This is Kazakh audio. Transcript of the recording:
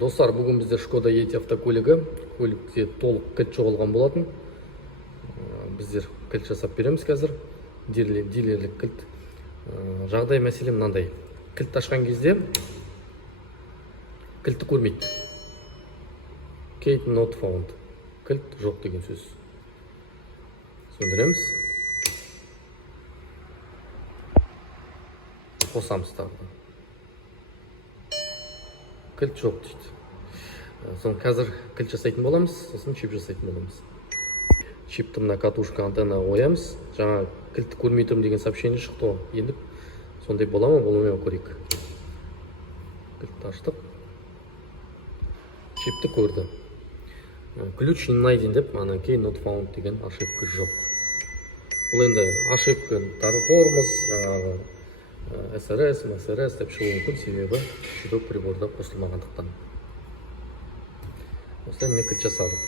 Достар, бүгін бізде Шкода Yeti автокөлігі, көлікте толық кілт жоғалған болатын. Біздер кілт жасап береміз қазір, дилерлік кілт. Жағдай мәселе мынандай. Кілт ашқан кезде кілтті көрмейді. Key not found. Кілт жоқ деген сөз. Сөндіреміз. Қосамыз тағы. Кілт жоқ дейді. Соң қазір кілт жасайтын боламыз, сосын чип жасайтын боламыз. Чипті мына катушка антенна қоямыз. Жаңа кілтті көрмей тұрмын деген сообщение шықты. Енді сондай бола ма, болмай ма көрейік. Кілтті аштық. Чипті көрді. Ключ не найден деп, ана key not found деген ошибка жоқ. Бұл енді ошибка тормоз, SRS, MSRS деп шығуы мүмкін, себебі жүрек приборда қосылмағандықтан. Осылай міне кілт жасадық.